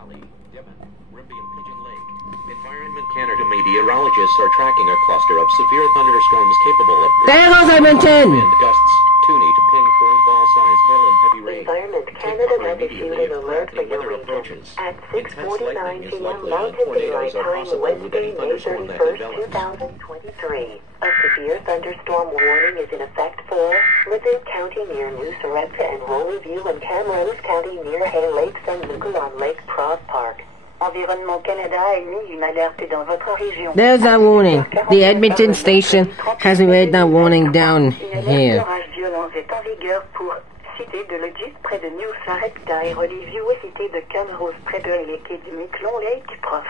Valley, Devon, Rimbey and Pigeon Lake. Environment Canada meteorologists are tracking a cluster of severe thunderstorms capable of wind gusts 20 to ping ball-sized hail and heavy rain. Environment Canada has issued an alert for your region. At 6:49 p.m. Mountain Daylight Time, Wednesday, May 31st, 2023. A severe thunderstorm warning is in effect for Lithgow County near New Sorrento and Rolleview and Camrose County near Hay Lakes and Lugalon Lake Pross Park. Environnement Canada a émis une alerte dans votre région. There's that warning. The Edmonton station has made that warning down here. L'orage violent est en vigueur pour cité de Logis près de New Sarepta et Rolleview et cité de Camrose près de Lake et du Miquelon Lake Prof.